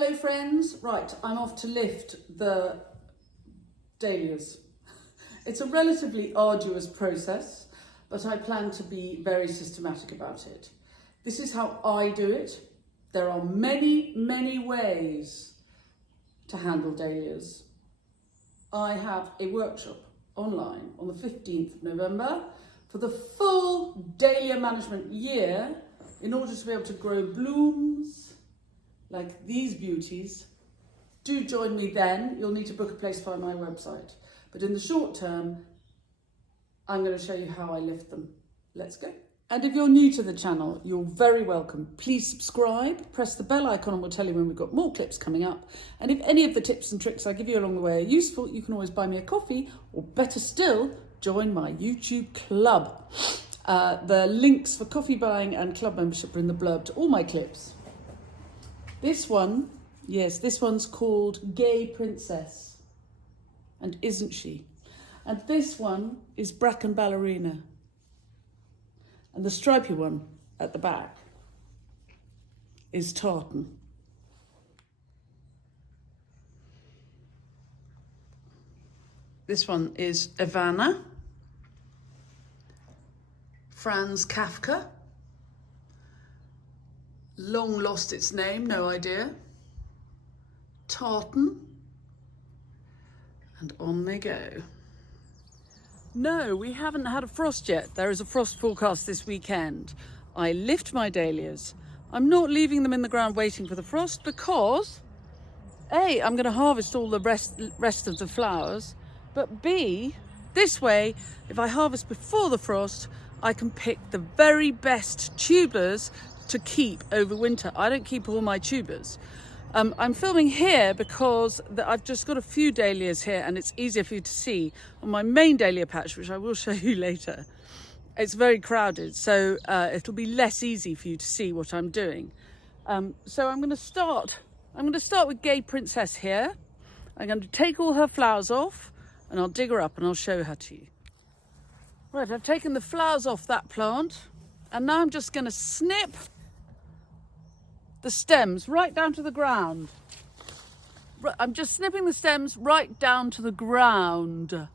Hello friends, right, I'm off to lift the dahlias. It's a relatively arduous process, but I plan to be very systematic about it. This is how I do it. There are many ways to handle dahlias. I have a workshop online on the 15th of November for the full dahlia management year in order to be able to grow blooms like these beauties. Do join me then. You'll need to book a place via my website. But in the short term, I'm going to show you how I lift them. Let's go. And if you're new to the channel, you're very welcome. Please subscribe, press the bell icon and we'll tell you when we've got more clips coming up. And if any of the tips and tricks I give you along the way are useful, you can always buy me a coffee, or better still, join my YouTube club. The links for coffee buying and club membership are in the blurb to all my clips. This one, yes, this one's called Gay Princess. And isn't she? And this one is Bracken Ballerina. And the stripy one at the back is Tartan. This one is Ivana. Franz Kafka. Long lost its name, no idea. Tartan. And on they go. No, we haven't had a frost yet. There is a frost forecast this weekend. I lift my dahlias. I'm not leaving them in the ground waiting for the frost because A, I'm going to harvest all the rest of the flowers, but B, this way, if I harvest before the frost, I can pick the very best tubers to keep over winter. I don't keep all my tubers. I'm filming here because I've just got a few dahlias here and it's easier for you to see. On my main dahlia patch, which I will show you later, it's very crowded, so it'll be less easy for you to see what I'm doing. So I'm going to start with Gay Princess here. I'm going to take all her flowers off and I'll dig her up and I'll show her to you. Right, I've taken the flowers off that plant and now I'm just going to snip the stems right down to the ground. I'm just snipping the stems right down to the ground.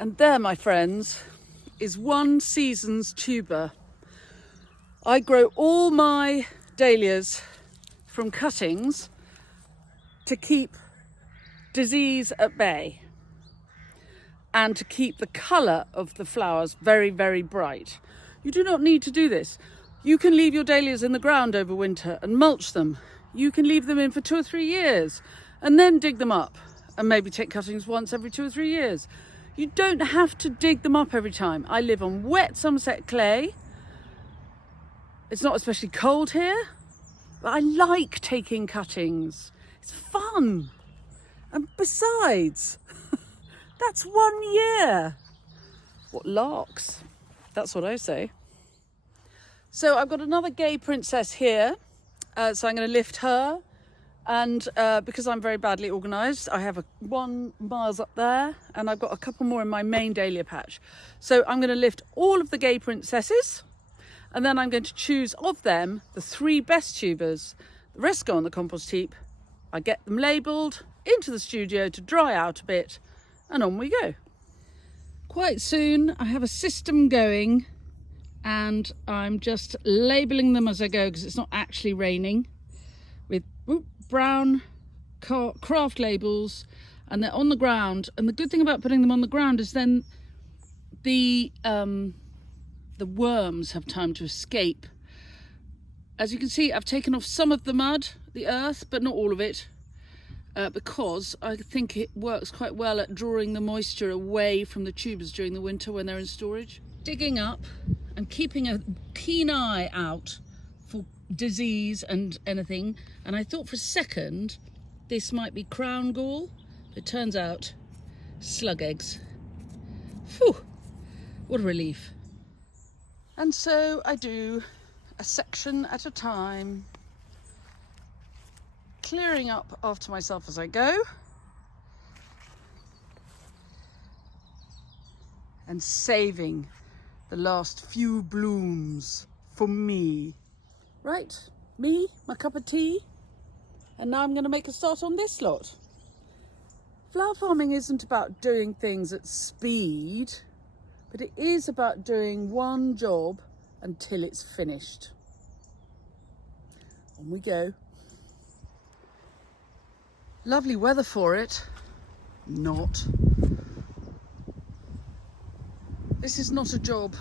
And there, my friends, is one season's tuber. I grow all my dahlias from cuttings to keep disease at bay and to keep the colour of the flowers very, very bright. You do not need to do this. You can leave your dahlias in the ground over winter and mulch them. You can leave them in for 2 or 3 years and then dig them up and maybe take cuttings once every 2 or 3 years. You don't have to dig them up every time. I live on wet Somerset clay. It's not especially cold here, but I like taking cuttings. It's fun. And besides, that's 1 year. What larks? That's what I say. So I've got another gay princess here. So I'm going to lift her. And because I'm very badly organised, I have one miles up there, and I've got a couple more in my main dahlia patch. So I'm going to lift all of the gay princesses, and then I'm going to choose of them the 3 best tubers. The rest go on the compost heap. I get them labelled into the studio to dry out a bit, and on we go. Quite soon I have a system going, and I'm just labelling them as I go because it's not actually raining, with brown craft labels, and they're on the ground. And the good thing about putting them on the ground is then the worms have time to escape. As you can see, I've taken off some of the mud, the earth, but not all of it, because I think it works quite well at drawing the moisture away from the tubers during the winter when they're in storage. Digging up and keeping a keen eye out for disease and anything, and I thought for a second this might be crown gall. It turns out slug eggs. Phew, what a relief. And so I do a section at a time, clearing up after myself as I go, and saving the last few blooms for me. Right, me, my cup of tea, and now I'm going to make a start on this lot. Flower farming isn't about doing things at speed, but it is about doing one job until it's finished. On we go. Lovely weather for it. Not. This is not a job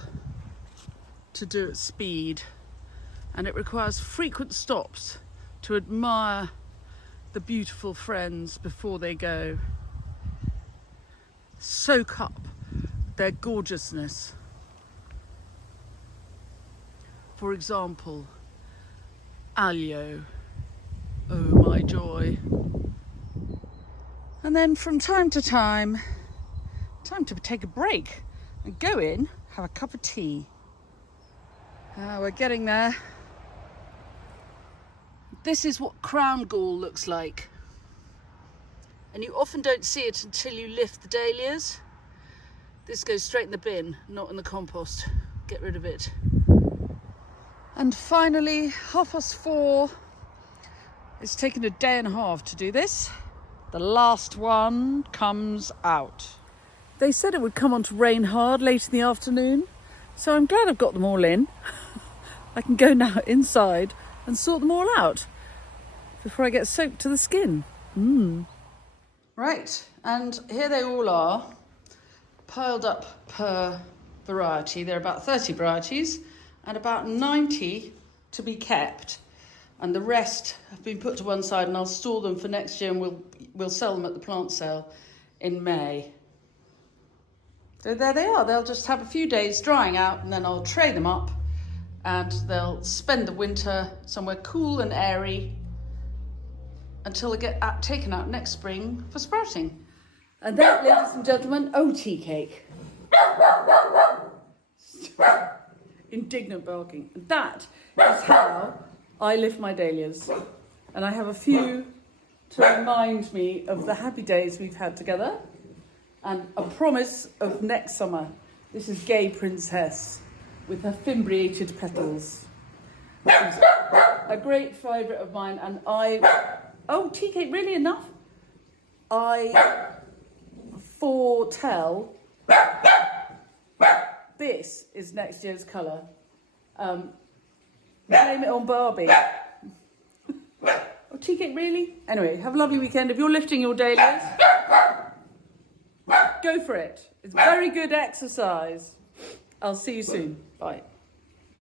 to do at speed, and it requires frequent stops to admire the beautiful friends before they go. Soak up their gorgeousness. For example, Alio, oh my joy. And then from time to time to take a break and go in, have a cup of tea. We're getting there. This is what crown gall looks like. And you often don't see it until you lift the dahlias. This goes straight in the bin, not in the compost. Get rid of it. And finally, 4:30. It's taken a day and a half to do this. The last one comes out. They said it would come on to rain hard late in the afternoon, so I'm glad I've got them all in. I can go now inside and sort them all out before I get soaked to the skin. Right, and here they all are, piled up per variety. There are about 30 varieties and about 90 to be kept, and the rest have been put to one side, and I'll store them for next year, and we'll sell them at the plant sale in May. So there they are. They'll just have a few days drying out, and then I'll tray them up, and they'll spend the winter somewhere cool and airy until they get taken out next spring for sprouting. And that, ladies and gentlemen, tea cake. Indignant barking. And that is how I lift my dahlias. And I have a few to remind me of the happy days we've had together, and a promise of next summer. This is Gay Princess with her fimbriated petals. She's a great favourite of mine, and tea cake, really enough? I foretell this is next year's colour. Blame it on Barbie. Tea cake, really? Anyway, have a lovely weekend. If you're lifting your dahlias, go for it. It's very good exercise. I'll see you soon. Bye.